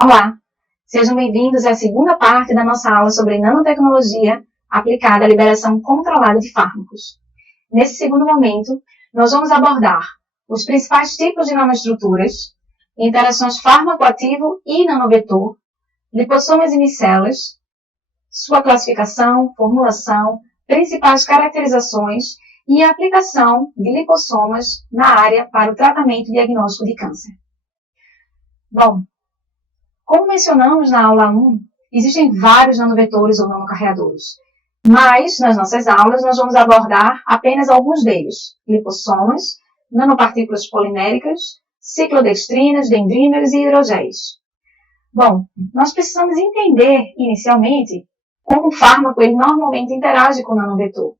Olá, sejam bem-vindos à segunda parte da nossa aula sobre nanotecnologia aplicada à liberação controlada de fármacos. Nesse segundo momento, nós vamos abordar os principais tipos de nanoestruturas, interações fármaco-ativo e nanovetor, lipossomas e micelas, sua classificação, formulação, principais caracterizações e a aplicação de lipossomas na área para o tratamento e diagnóstico de câncer. Bom, como mencionamos na aula 1, existem vários nanovetores ou nanocarreadores, mas nas nossas aulas nós vamos abordar apenas alguns deles: lipossomas, nanopartículas poliméricas, ciclodextrinas, dendrímeros e hidrogéis. Bom, nós precisamos entender, inicialmente, como o fármaco ele normalmente interage com o nanovetor.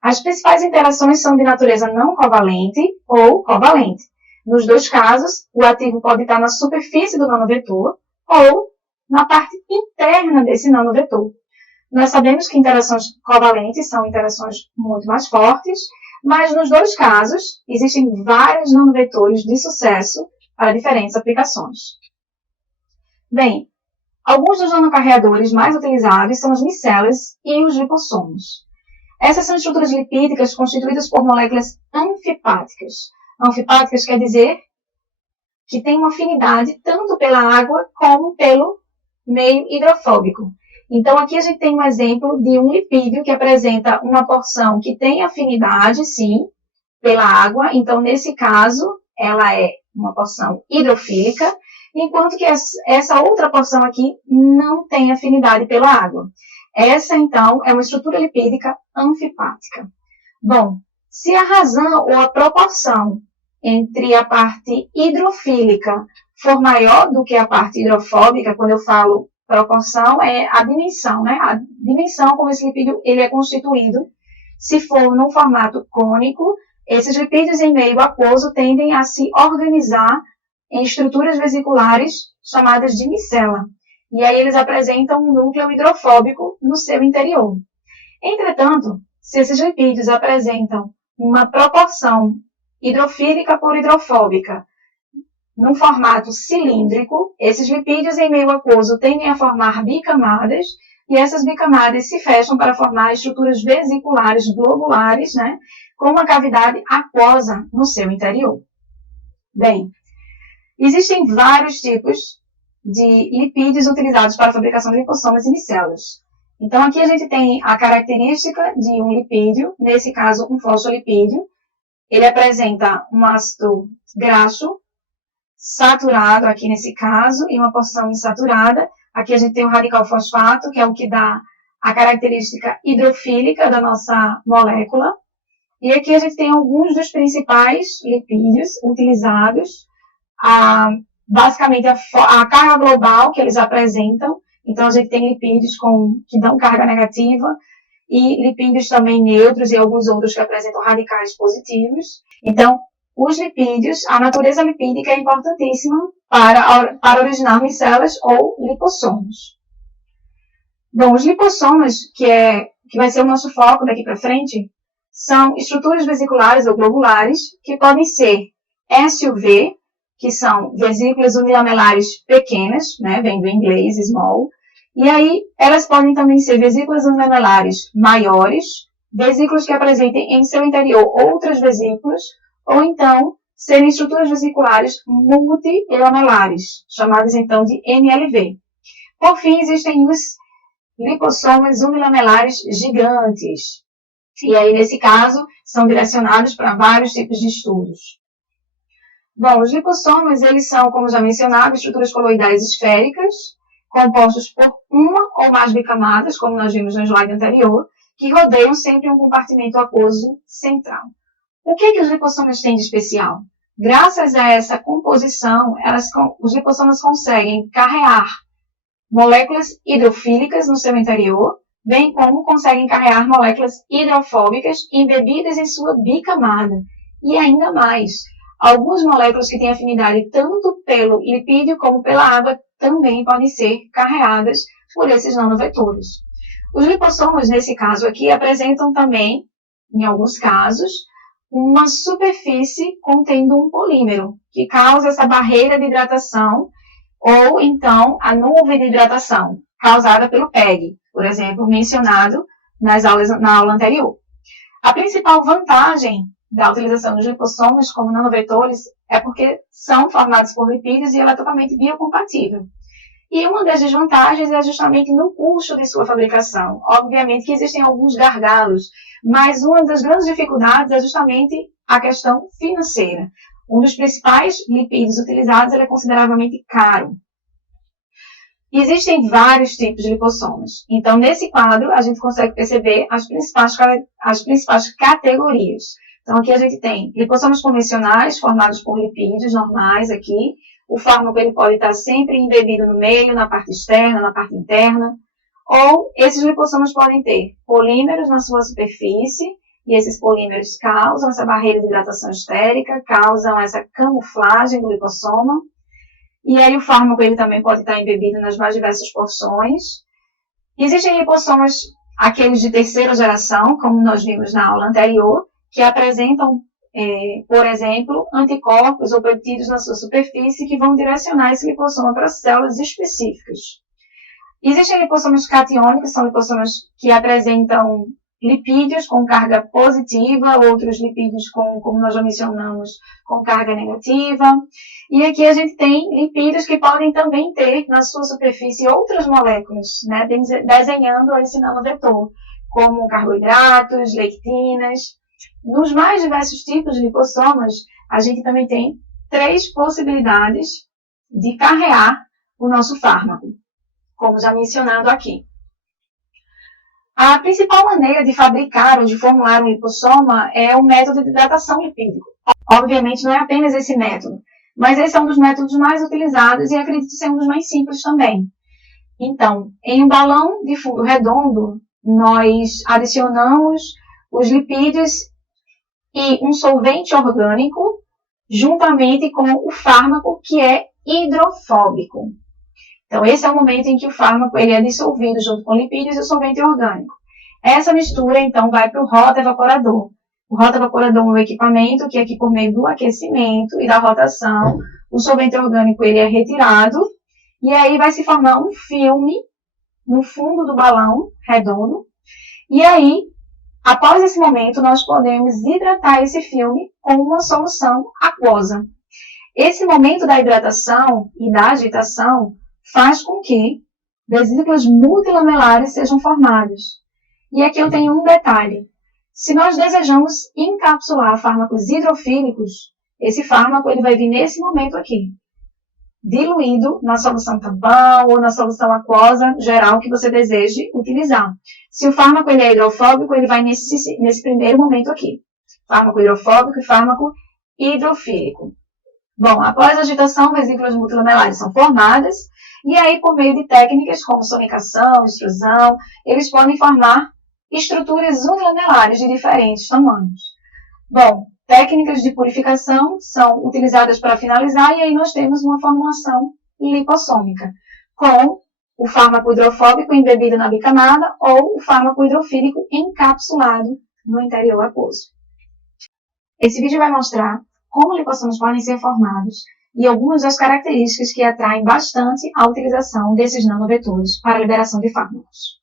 As principais interações são de natureza não covalente ou covalente. Nos dois casos, o ativo pode estar na superfície do nanovetor ou na parte interna desse nanovetor. Nós sabemos que interações covalentes são interações muito mais fortes, mas nos dois casos, existem vários nanovetores de sucesso para diferentes aplicações. Bem, alguns dos nanocarreadores mais utilizados são as micelas e os lipossomos. Essas são estruturas lipídicas constituídas por moléculas anfipáticas. Anfipáticas quer dizer que tem uma afinidade tanto pela água como pelo meio hidrofóbico. Então, aqui a gente tem um exemplo de um lipídio que apresenta uma porção que tem afinidade, sim, pela água. Então, nesse caso, ela é uma porção hidrofílica, enquanto que essa outra porção aqui não tem afinidade pela água. Essa, então, é uma estrutura lipídica anfipática. Bom, se a razão ou a proporção entre a parte hidrofílica for maior do que a parte hidrofóbica, quando eu falo proporção, é a dimensão, né? A dimensão como esse lipídio ele é constituído. Se for num formato cônico, esses lipídios em meio aquoso tendem a se organizar em estruturas vesiculares chamadas de micela. E aí eles apresentam um núcleo hidrofóbico no seu interior. Entretanto, se esses lipídios apresentam uma proporção hidrofílica por hidrofóbica num formato cilíndrico, esses lipídios em meio aquoso tendem a formar bicamadas, e essas bicamadas se fecham para formar estruturas vesiculares globulares, né, com uma cavidade aquosa no seu interior. Bem, existem vários tipos de lipídios utilizados para a fabricação de lipossomas e micelas. Então, aqui a gente tem a característica de um lipídio, nesse caso, um fosfolipídio. Ele apresenta um ácido graxo saturado, aqui nesse caso, e uma porção insaturada. Aqui a gente tem o radical fosfato, que é o que dá a característica hidrofílica da nossa molécula. E aqui a gente tem alguns dos principais lipídios utilizados, basicamente a carga global que eles apresentam. Então, a gente tem lipídios que dão carga negativa e lipídios também neutros e alguns outros que apresentam radicais positivos. Então, os lipídios, a natureza lipídica é importantíssima para originar micelas ou lipossomos. Bom, os lipossomas, que vai ser o nosso foco daqui para frente, são estruturas vesiculares ou globulares que podem ser SUV, que são vesículas unilamelares pequenas, né, vem do inglês, small, e aí elas podem também ser vesículas unilamelares maiores, vesículas que apresentem em seu interior outras vesículas, ou então serem estruturas vesiculares multilamelares, chamadas então de MLV. Por fim, existem os lipossomas unilamelares gigantes, e aí nesse caso são direcionados para vários tipos de estudos. Bom, os lipossomas, eles são, como já mencionado, estruturas coloidais esféricas, compostos por uma ou mais bicamadas, como nós vimos no slide anterior, que rodeiam sempre um compartimento aquoso central. O que os lipossomas têm de especial? Graças a essa composição, os lipossomas conseguem carrear moléculas hidrofílicas no seu interior, bem como conseguem carregar moléculas hidrofóbicas embebidas em sua bicamada. E ainda mais, algumas moléculas que têm afinidade tanto pelo lipídio como pela água também podem ser carreadas por esses nanovetores. Os lipossomas, nesse caso aqui, apresentam também, em alguns casos, uma superfície contendo um polímero, que causa essa barreira de hidratação ou então a nuvem de hidratação causada pelo PEG, por exemplo, mencionado na aula anterior. A principal vantagem da utilização dos lipossomos como nanovetores é porque são formados por lipídios e ela é totalmente biocompatível. E uma das desvantagens é justamente no custo de sua fabricação. Obviamente que existem alguns gargalos, mas uma das grandes dificuldades é justamente a questão financeira. Um dos principais lipídios utilizados é consideravelmente caro. Existem vários tipos de lipossomos. Então, nesse quadro, a gente consegue perceber as principais categorias. Então, aqui a gente tem lipossomos convencionais, formados por lipídios normais aqui. O fármaco ele pode estar sempre embebido no meio, na parte externa, na parte interna. Ou esses lipossomos podem ter polímeros na sua superfície, e esses polímeros causam essa barreira de hidratação estérica, causam essa camuflagem do lipossoma. E aí o fármaco ele também pode estar embebido nas mais diversas porções. Existem lipossomas, aqueles de terceira geração, como nós vimos na aula anterior, que apresentam, por exemplo, anticorpos ou peptídeos na sua superfície que vão direcionar esse lipossoma para células específicas. Existem lipossomas catiônicos, são lipossomas que apresentam lipídios com carga positiva, outros lipídios como nós já mencionamos, com carga negativa. E aqui a gente tem lipídios que podem também ter na sua superfície outras moléculas, né, desenhando esse nanovetor, como carboidratos, lectinas. Nos mais diversos tipos de lipossomas, a gente também tem 3 possibilidades de carrear o nosso fármaco, como já mencionado aqui. A principal maneira de fabricar ou de formular um lipossoma é o método de hidratação lipídico. Obviamente, não é apenas esse método, mas esse é um dos métodos mais utilizados e acredito ser um dos mais simples também. Então, em um balão de fundo redondo, nós adicionamos os lipídios e um solvente orgânico juntamente com o fármaco que é hidrofóbico. Então, esse é o momento em que o fármaco ele é dissolvido junto com lipídios e o solvente orgânico. Essa mistura, então, vai para o rotaevaporador. O rotaevaporador é um equipamento que aqui, por meio do aquecimento e da rotação, o solvente orgânico ele é retirado e aí vai se formar um filme no fundo do balão redondo. E aí, após esse momento, nós podemos hidratar esse filme com uma solução aquosa. Esse momento da hidratação e da agitação faz com que vesículas multilamelares sejam formadas. E aqui eu tenho um detalhe. Se nós desejamos encapsular fármacos hidrofílicos, esse fármaco ele vai vir nesse momento aqui, diluído na solução tampão ou na solução aquosa geral que você deseje utilizar. Se o fármaco ele é hidrofóbico, ele vai nesse primeiro momento aqui. Fármaco hidrofóbico e fármaco hidrofílico. Bom, após a agitação, vesículas multilamelares são formadas, e aí, por meio de técnicas como sonicação, extrusão, eles podem formar estruturas unilamelares de diferentes tamanhos. Bom, técnicas de purificação são utilizadas para finalizar, e aí nós temos uma formulação lipossômica, com o fármaco hidrofóbico embebido na bicamada ou o fármaco hidrofílico encapsulado no interior aquoso. Esse vídeo vai mostrar como lipossomos podem ser formados e algumas das características que atraem bastante a utilização desses nanovetores para a liberação de fármacos.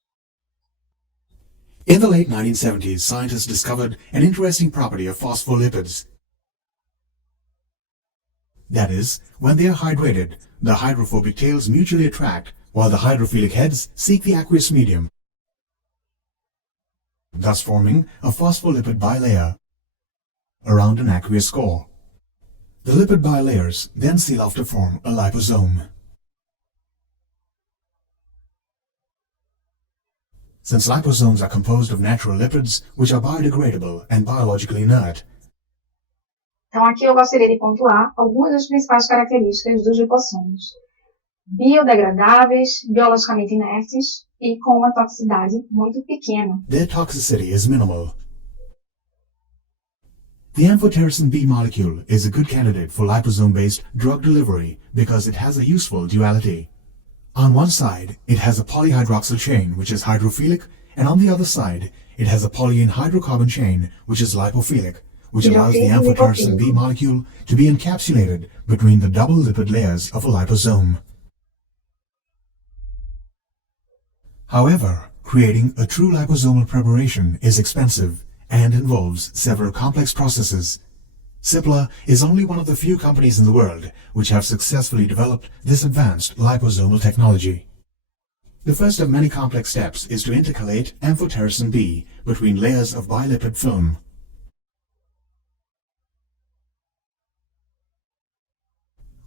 In the late 1970s, scientists discovered an interesting property of phospholipids. That is, when they are hydrated, the hydrophobic tails mutually attract, while the hydrophilic heads seek the aqueous medium, thus forming a phospholipid bilayer around an aqueous core. The lipid bilayers then seal off to form a liposome. Since liposomes are composed of natural lipids, which are biodegradable and biologically inert. Então, aqui eu gostaria de pontuar algumas das principais características dos lipossomos. Biodegradáveis, biologicamente inertes e com uma toxicidade muito pequena. Their toxicity is minimal. The amphotericin B molecule is a good candidate for liposome-based drug delivery because it has a useful duality. On one side, it has a polyhydroxyl chain, which is hydrophilic, and on the other side, it has a polyene hydrocarbon chain, which is lipophilic, which allows the amphotericin B molecule to be encapsulated between the double lipid layers of a liposome. However, creating a true liposomal preparation is expensive and involves several complex processes. Cipla is only one of the few companies in the world which have successfully developed this advanced liposomal technology. The first of many complex steps is to intercalate amphotericin B between layers of bilipid film.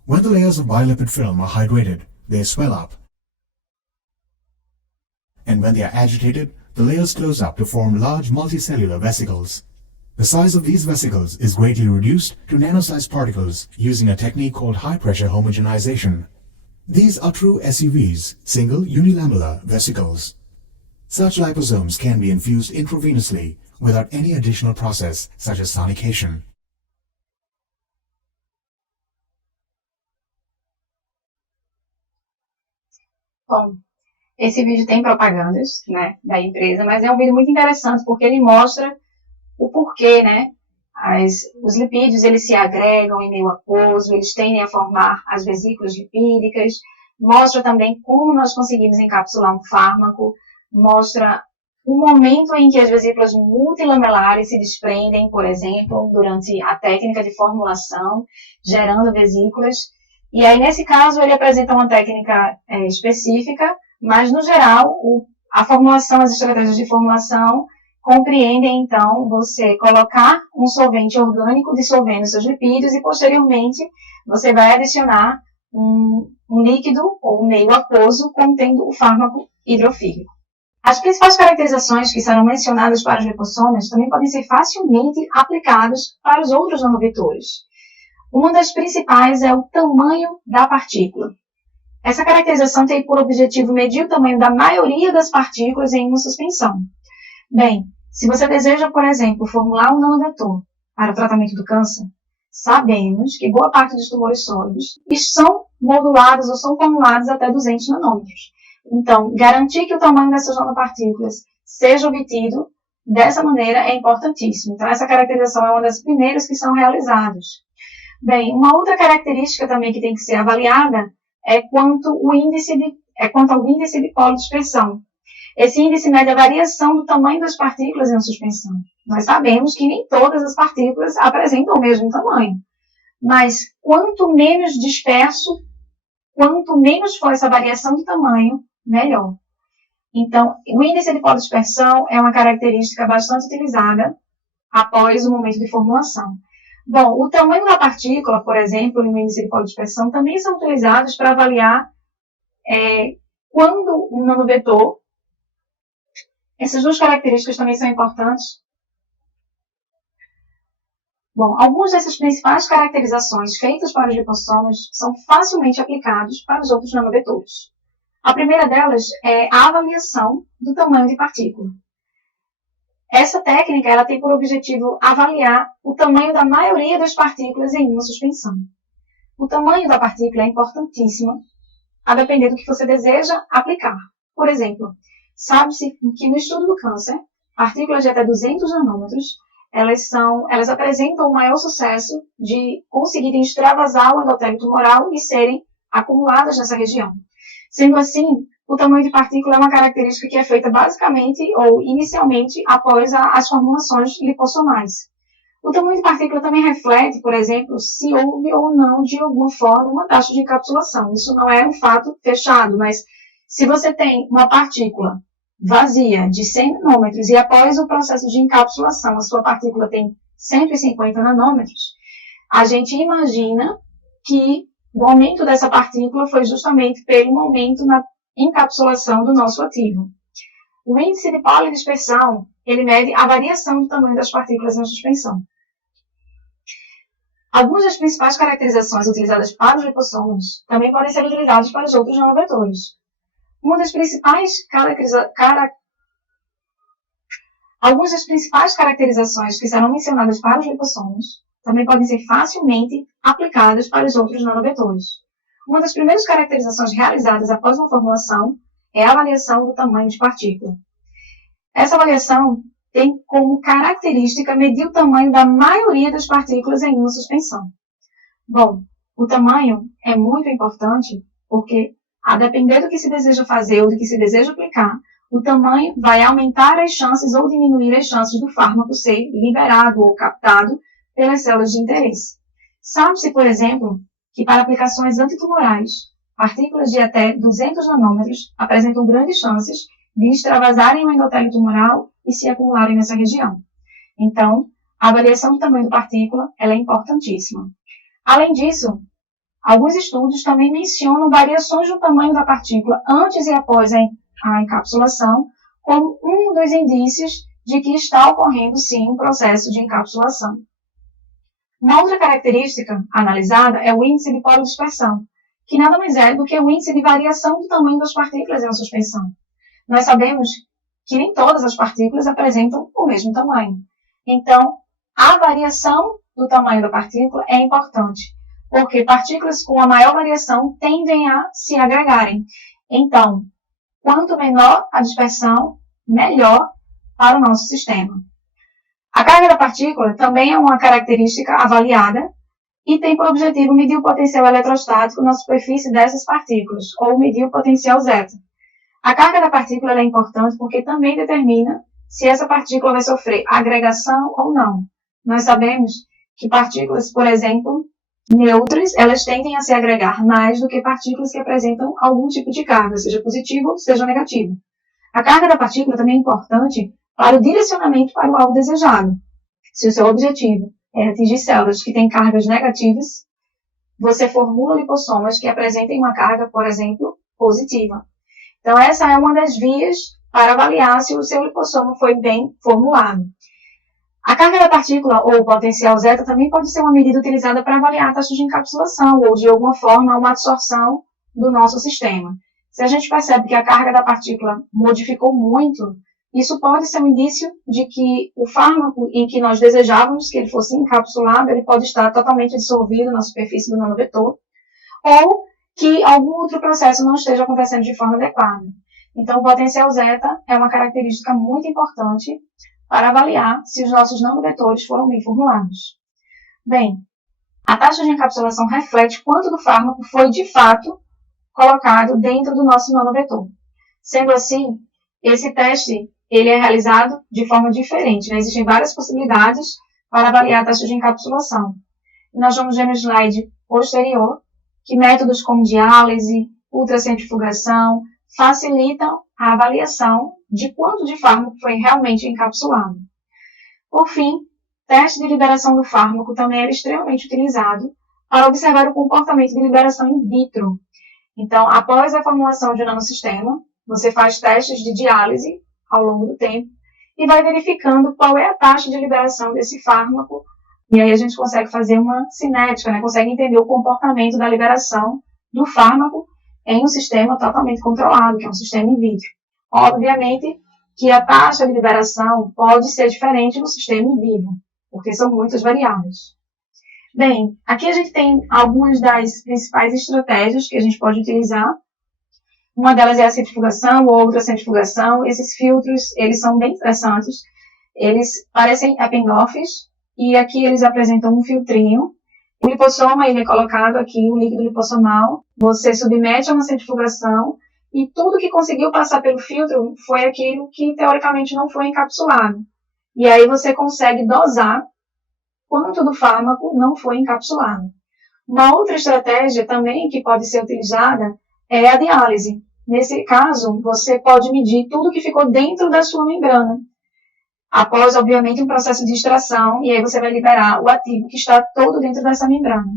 When the layers of bilipid film are hydrated, they swell up. And when they are agitated, the layers close up to form large multicellular vesicles. The size of these vesicles is greatly reduced to nano-sized particles using a technique called high-pressure homogenization. These are true SUVs, single unilamellar vesicles. Such liposomes can be infused intravenously without any additional process such as sonication. Bom, esse vídeo tem propagandas, né, da empresa, mas é um vídeo muito interessante porque ele mostra o porquê, né, os lipídios eles se agregam em meio aquoso, eles tendem a formar as vesículas lipídicas, mostra também como nós conseguimos encapsular um fármaco, mostra o momento em que as vesículas multilamelares se desprendem, por exemplo, durante a técnica de formulação, gerando vesículas. E aí, nesse caso, ele apresenta uma técnica específica, mas, no geral, a formulação, as estratégias de formulação compreendem, então, você colocar um solvente orgânico dissolvendo seus lipídios e, posteriormente, você vai adicionar um líquido ou um meio aquoso contendo o fármaco hidrofílico. As principais caracterizações que serão mencionadas para os lipossomos também podem ser facilmente aplicadas para os outros nanovetores. Uma das principais é o tamanho da partícula. Essa caracterização tem por objetivo medir o tamanho da maioria das partículas em uma suspensão. Bem, se você deseja, por exemplo, formular um nanovetor para o tratamento do câncer, sabemos que boa parte dos tumores sólidos são modulados ou são formulados até 200 nanômetros. Então, garantir que o tamanho dessas nanopartículas seja obtido dessa maneira é importantíssimo. Então, essa caracterização é uma das primeiras que são realizadas. Bem, uma outra característica também que tem que ser avaliada é quanto ao índice de polidispersão. Esse índice mede a variação do tamanho das partículas em uma suspensão. Nós sabemos que nem todas as partículas apresentam o mesmo tamanho. Mas quanto menos disperso, quanto menos for essa variação de tamanho, melhor. Então, o índice de polidispersão é uma característica bastante utilizada após o momento de formulação. Bom, o tamanho da partícula, por exemplo, e o índice de polidispersão também são utilizados para avaliar quando um nanovetor. Essas duas características também são importantes. Bom, algumas dessas principais caracterizações feitas para os lipossomos são facilmente aplicados para os outros nanovetores. A primeira delas é a avaliação do tamanho de partícula. Essa técnica ela tem por objetivo avaliar o tamanho da maioria das partículas em uma suspensão. O tamanho da partícula é importantíssimo, a depender do que você deseja aplicar. Por exemplo, sabe-se que no estudo do câncer, partículas de até 200 nanômetros, elas apresentam o maior sucesso de conseguirem extravasar o endotélio tumoral e serem acumuladas nessa região. Sendo assim, o tamanho de partícula é uma característica que é feita basicamente ou inicialmente após as formulações lipossomais. O tamanho de partícula também reflete, por exemplo, se houve ou não, de alguma forma, uma taxa de encapsulação. Isso não é um fato fechado, mas se você tem uma partícula vazia de 100 nanômetros e após o processo de encapsulação a sua partícula tem 150 nanômetros, a gente imagina que o aumento dessa partícula foi justamente pelo aumento na encapsulação do nosso ativo. O índice de polidispersão, ele mede a variação do tamanho das partículas na suspensão. Algumas das principais caracterizações utilizadas para os lipossomos também podem ser utilizadas para os outros nanovetores. Algumas das principais caracterizações que serão mencionadas para os lipossomos também podem ser facilmente aplicadas para os outros nanovetores. Uma das primeiras caracterizações realizadas após uma formulação é a avaliação do tamanho de partícula. Essa avaliação tem como característica medir o tamanho da maioria das partículas em uma suspensão. Bom, o tamanho é muito importante porque, a depender do que se deseja fazer ou do que se deseja aplicar, o tamanho vai aumentar as chances ou diminuir as chances do fármaco ser liberado ou captado pelas células de interesse. Sabe-se, por exemplo, que para aplicações antitumorais, partículas de até 200 nanômetros apresentam grandes chances de extravasarem o endotélio tumoral e se acumularem nessa região. Então, a variação do tamanho da partícula ela é importantíssima. Além disso, alguns estudos também mencionam variações do tamanho da partícula antes e após a encapsulação como um dos indícios de que está ocorrendo, sim, um processo de encapsulação. Uma outra característica analisada é o índice de polidispersão, que nada mais é do que o índice de variação do tamanho das partículas em uma suspensão. Nós sabemos que nem todas as partículas apresentam o mesmo tamanho. Então, a variação do tamanho da partícula é importante, porque partículas com a maior variação tendem a se agregarem. Então, quanto menor a dispersão, melhor para o nosso sistema. A carga da partícula também é uma característica avaliada e tem por objetivo medir o potencial eletrostático na superfície dessas partículas, ou medir o potencial zeta. A carga da partícula é importante porque também determina se essa partícula vai sofrer agregação ou não. Nós sabemos que partículas, por exemplo, neutras, elas tendem a se agregar mais do que partículas que apresentam algum tipo de carga, seja positivo ou seja negativo. A carga da partícula também é importante para o direcionamento para o alvo desejado. Se o seu objetivo é atingir células que têm cargas negativas, você formula lipossomas que apresentem uma carga, por exemplo, positiva. Então, essa é uma das vias para avaliar se o seu lipossoma foi bem formulado. A carga da partícula ou o potencial zeta também pode ser uma medida utilizada para avaliar a taxa de encapsulação ou, de alguma forma, uma absorção do nosso sistema. Se a gente percebe que a carga da partícula modificou muito, isso pode ser um indício de que o fármaco em que nós desejávamos que ele fosse encapsulado, ele pode estar totalmente dissolvido na superfície do nanovetor, ou que algum outro processo não esteja acontecendo de forma adequada. Então, o potencial zeta é uma característica muito importante para avaliar se os nossos nanovetores foram bem formulados. Bem, a taxa de encapsulação reflete quanto do fármaco foi, de fato, colocado dentro do nosso nanovetor. Sendo assim, esse teste ele é realizado de forma diferente. Né? Existem várias possibilidades para avaliar a taxa de encapsulação. Nós vamos ver no slide posterior que métodos como diálise, ultracentrifugação facilitam a avaliação de quanto de fármaco foi realmente encapsulado. Por fim, teste de liberação do fármaco também é extremamente utilizado para observar o comportamento de liberação in vitro. Então, após a formulação de um nanosistema, você faz testes de diálise ao longo do tempo e vai verificando qual é a taxa de liberação desse fármaco. E aí a gente consegue fazer uma cinética, né? Consegue entender o comportamento da liberação do fármaco em um sistema totalmente controlado, que é um sistema in vitro. Obviamente que a taxa de liberação pode ser diferente no sistema in vivo, porque são muitas variáveis. Bem, aqui a gente tem algumas das principais estratégias que a gente pode utilizar. Uma delas é a centrifugação ou outra centrifugação. Esses filtros, eles são bem interessantes. Eles parecem Eppendorfs e aqui eles apresentam um filtrinho. O lipossoma, ele é colocado aqui, o líquido lipossomal. Você submete a uma centrifugação e tudo que conseguiu passar pelo filtro foi aquilo que, teoricamente, não foi encapsulado. E aí você consegue dosar quanto do fármaco não foi encapsulado. Uma outra estratégia também que pode ser utilizada é a diálise. Nesse caso, você pode medir tudo que ficou dentro da sua membrana, após, obviamente, um processo de extração, e aí você vai liberar o ativo que está todo dentro dessa membrana.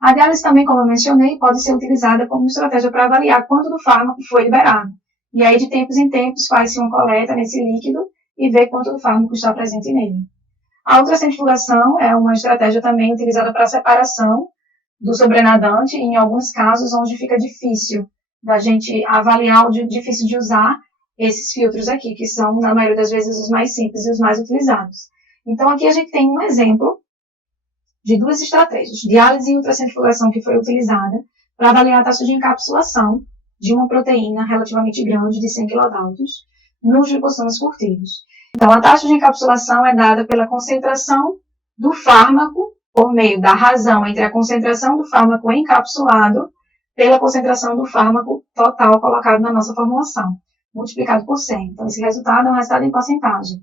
A diálise também, como eu mencionei, pode ser utilizada como estratégia para avaliar quanto do fármaco foi liberado. E aí, de tempos em tempos, faz-se uma coleta nesse líquido e vê quanto do fármaco está presente nele. A ultracentrifugação é uma estratégia também utilizada para a separação do sobrenadante, em alguns casos onde fica difícil da gente avaliar ou difícil de usar esses filtros aqui, que são, na maioria das vezes, os mais simples e os mais utilizados. Então, aqui a gente tem um exemplo de duas estratégias, diálise e ultracentrifugação, que foi utilizada para avaliar a taxa de encapsulação de uma proteína relativamente grande, de 100 kilodaltons, nos lipossomas curtidos. Então, a taxa de encapsulação é dada pela concentração do fármaco, por meio da razão entre a concentração do fármaco encapsulado pela concentração do fármaco total colocado na nossa formulação. multiplicado por 100. Então, esse resultado é um resultado em porcentagem.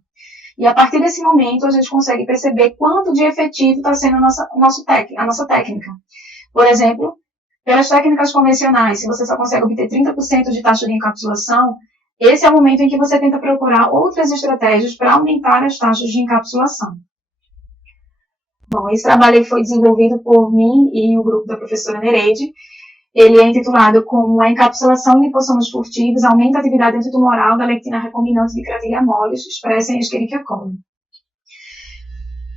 E a partir desse momento, a gente consegue perceber quanto de efetivo está sendo a nossa técnica. Por exemplo, pelas técnicas convencionais, se você só consegue obter 30% de taxa de encapsulação, esse é o momento em que você tenta procurar outras estratégias para aumentar as taxas de encapsulação. Bom, esse trabalho foi desenvolvido por mim e o grupo da professora Nereide. Ele é intitulado como A encapsulação em lipossomos furtivos aumenta a atividade antitumoral da lectina recombinante de Cratilha mollis, expressa em Escherichia coli.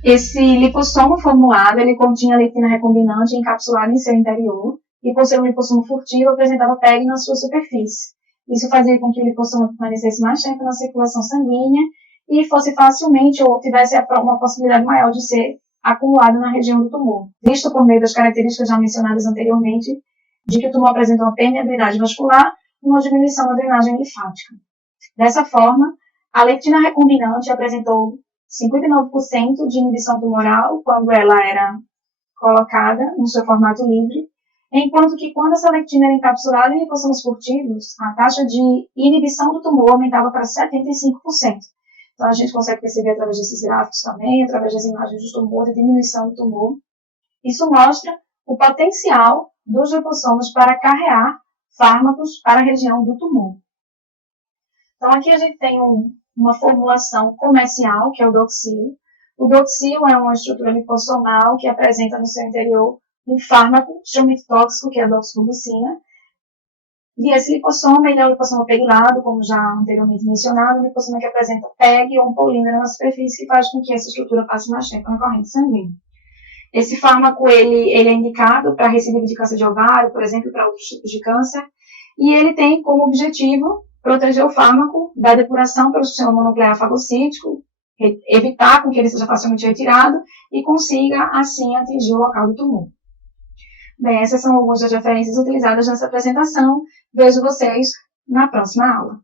Esse lipossomo formulado, ele continha lectina recombinante encapsulada em seu interior, e por ser um lipossomo furtivo, apresentava PEG na sua superfície. Isso fazia com que o lipossomo permanecesse mais tempo na circulação sanguínea e fosse facilmente ou tivesse uma possibilidade maior de ser acumulado na região do tumor, visto por meio das características já mencionadas anteriormente, de que o tumor apresenta uma permeabilidade vascular e uma diminuição da drenagem linfática. Dessa forma, a lectina recombinante apresentou 59% de inibição tumoral quando ela era colocada no seu formato livre, enquanto que quando essa lectina era encapsulada em lipossomos furtivos, a taxa de inibição do tumor aumentava para 75%. Então, a gente consegue perceber através desses gráficos também, através das imagens do tumor, de diminuição do tumor. Isso mostra o potencial dos lipossomos para acarrear fármacos para a região do tumor. Então, aqui a gente tem uma formulação comercial, que é o Doxil. O Doxil é uma estrutura lipossomal que apresenta no seu interior um fármaco extremamente tóxico, que é a doxorubicina. E esse lipossoma, ele é um lipossoma PEGylado, como já anteriormente mencionado, um lipossoma que apresenta PEG ou um polímero na superfície, que faz com que essa estrutura passe mais tempo na corrente sanguínea. Esse fármaco, ele é indicado para recidiva de câncer de ovário, por exemplo, para outros tipos de câncer, e ele tem como objetivo proteger o fármaco da depuração pelo sistema mononuclear fagocítico, evitar com que ele seja facilmente retirado e consiga, assim, atingir o local do tumor. Bem, essas são algumas das referências utilizadas nessa apresentação. Vejo vocês na próxima aula.